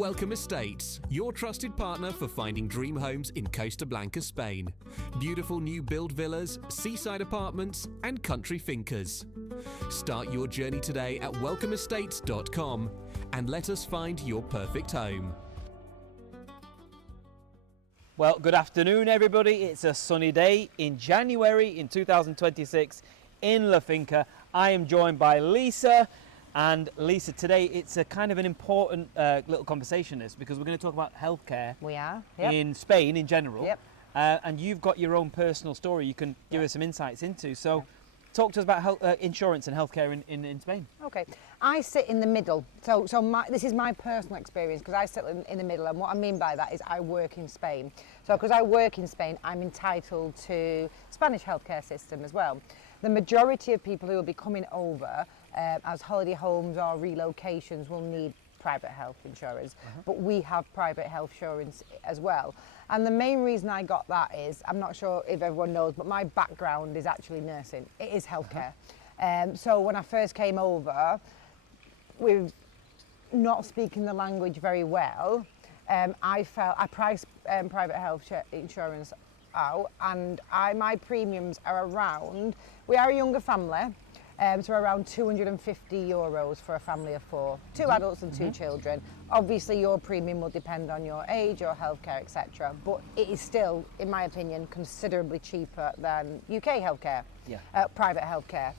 SalfordWelcome Estates, your trusted partner for finding dream homes in Costa Blanca, Spain. Beautiful new build villas, seaside apartments and country fincas. Start your journey today at welcomeestates.com and let us find your perfect home. Well, good afternoon everybody. It's a sunny day in January in 2026 in La Finca. I am joined by Lisa. And Lisa, today it's a kind of an important little conversation this, because we're going to talk about healthcare. We are, yep. In Spain in general. Yep. And you've got your own personal story you can give us some insights into. So talk to us about insurance and healthcare in Spain. Okay, I sit in the middle. So this is my personal experience, because I sit in the middle, and what I mean by that is I work in Spain. So because I work in Spain, I'm entitled to Spanish healthcare system as well. The majority of people who will be coming over as holiday homes or relocations will need private health insurance, but we have private health insurance as well. And the main reason I got that is, I'm not sure if everyone knows, but my background is actually nursing. It is healthcare. So when I first came over, with not speaking the language very well, I priced private health insurance out, and my premiums are around, we are a younger family, so around €250 for a family of four, two adults and two children. Obviously your premium will depend on your age, your healthcare, etc. But it is still, in my opinion, considerably cheaper than UK healthcare, private healthcare.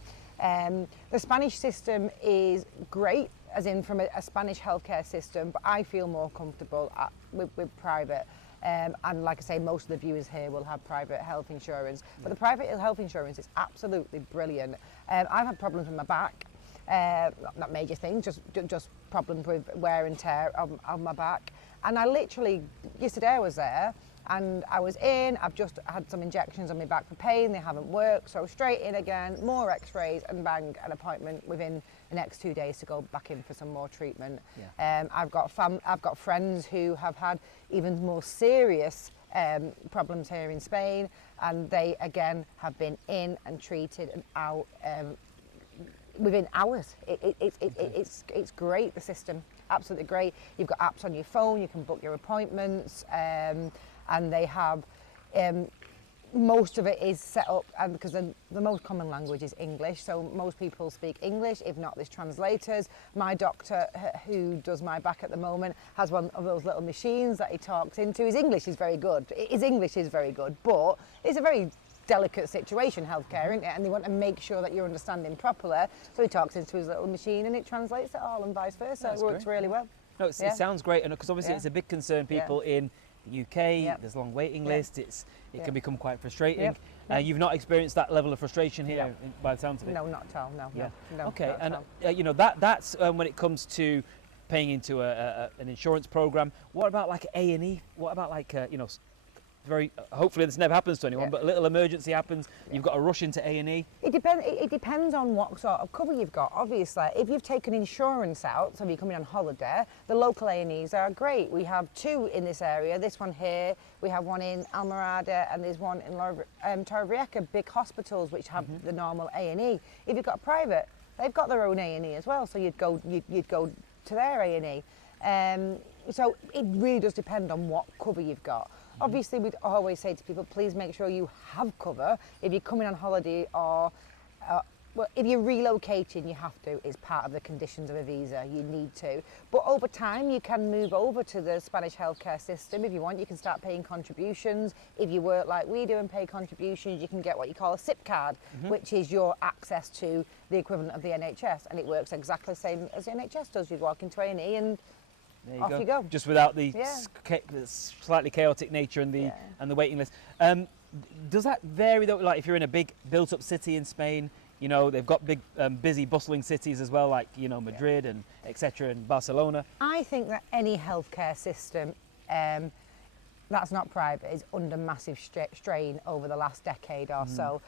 The Spanish system is great, as in from a Spanish healthcare system, but I feel more comfortable with private. And like I say, most of the viewers here will have private health insurance, but the private health insurance is absolutely brilliant. I've had problems with my back, not major things, just problems with wear and tear on my back. And I literally, yesterday I was there, and I was in, I've just had some injections on my back for pain, they haven't worked, so straight in again, more x-rays, and bang, an appointment within the next 2 days to go back in for some more treatment. I've got friends who have had even more serious problems here in Spain, and they again have been in and treated and out within hours. It's great, the system, absolutely great. You've got apps on your phone, you can book your appointments, and they have, most of it is set up, and because the most common language is English, so most people speak English, if not there's translators. My doctor, who does my back at the moment, has one of those little machines that he talks into. His English is very good, but it's a very delicate situation, healthcare, isn't it? And they want to make sure that you're understanding properly, so he talks into his little machine and it translates it all, and vice versa. That's it works great. really well. No, it sounds great, and because obviously it's a big concern, people in the UK, there's long waiting lists, it can become quite frustrating. You've not experienced that level of frustration here by the sounds of it? No, not at all, no. Okay, and that's when it comes to paying into an insurance program. What about like A&E? What about like, hopefully this never happens to anyone, but a little emergency happens, you've got to rush into A&E? It depends on what sort of cover you've got. Obviously, if you've taken insurance out, so if you're coming on holiday, the local A&Es are great. We have two in this area, this one here, we have one in Almerada, and there's one in Torrevieja, big hospitals which have the normal A&E. If you've got a private, they've got their own A&E as well, so you'd go to their A&E. So it really does depend on what cover you've got. Obviously, we'd always say to people, please make sure you have cover. If you're coming on holiday or if you're relocating, you have to. It's part of the conditions of a visa, you need to. But over time, you can move over to the Spanish healthcare system. If you want, you can start paying contributions. If you work like we do and pay contributions, you can get what you call a SIP card, which is your access to the equivalent of the NHS. And it works exactly the same as the NHS does. You'd walk into A&E and off you go. Just without the slightly chaotic nature and the waiting list. Does that vary though? Like if you're in a big built-up city in Spain, they've got big, busy, bustling cities as well, like Madrid and etc. and Barcelona. I think that any healthcare system that's not private is under massive strain over the last decade or so,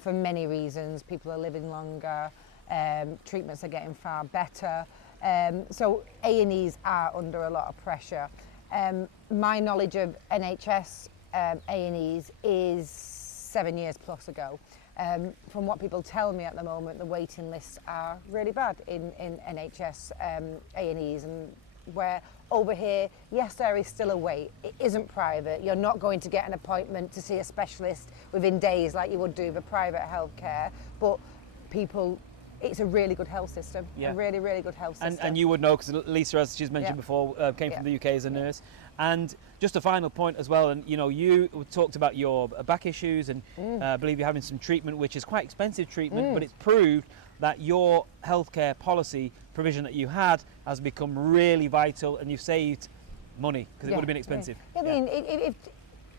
for many reasons. People are living longer, treatments are getting far better. So A&Es are under a lot of pressure. My knowledge of NHS A&Es is 7 years plus ago. From what people tell me at the moment, the waiting lists are really bad in NHS A&Es, and where over here, yes, there is still a wait. It isn't private. You're not going to get an appointment to see a specialist within days like you would do with private healthcare, but people, it's a really good health system, a really, really good health system. And you would know, because Lisa, as she's mentioned before, came from the UK as a nurse. And just a final point as well, and you talked about your back issues, and I believe you're having some treatment, which is quite expensive treatment, but it's proved that your healthcare policy provision that you had has become really vital, and you've saved money, because it would have been expensive. I mean,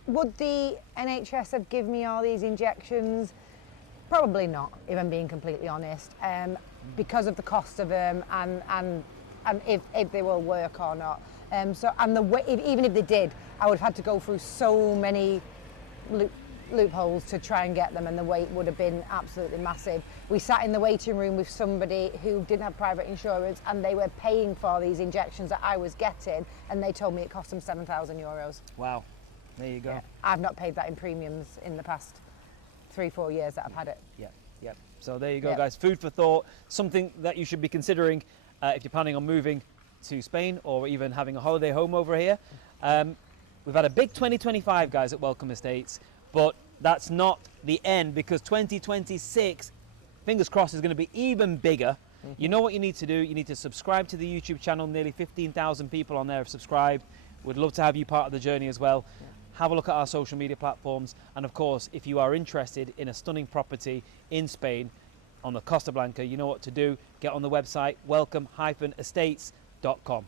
would the NHS have given me all these injections? Probably not, if I'm being completely honest, because of the cost of them and if they will work or not. Even if they did, I would have had to go through so many loopholes to try and get them, and the wait would have been absolutely massive. We sat in the waiting room with somebody who didn't have private insurance, and they were paying for these injections that I was getting, and they told me it cost them €7,000. Wow, there you go. Yeah. I've not paid that in premiums in the past 3-4 years that I've had it. Yeah. So there you go, guys. Food for thought. Something that you should be considering if you're planning on moving to Spain or even having a holiday home over here. We've had a big 2025, guys, at Welcome Estates, but that's not the end, because 2026, fingers crossed, is going to be even bigger. You know what you need to do. You need to subscribe to the YouTube channel. Nearly 15,000 people on there have subscribed. We'd love to have you part of the journey as well. Have a look at our social media platforms, and of course, if you are interested in a stunning property in Spain on the Costa Blanca, you know what to do. Get on the website welcome-estates.com.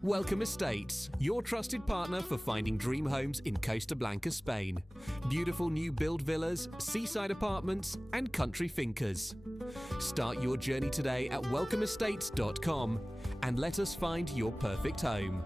Welcome Estates, your trusted partner for finding dream homes in Costa Blanca, Spain. Beautiful new build villas, seaside apartments and country fincas. Start your journey today at welcomeestates.com and let us find your perfect home.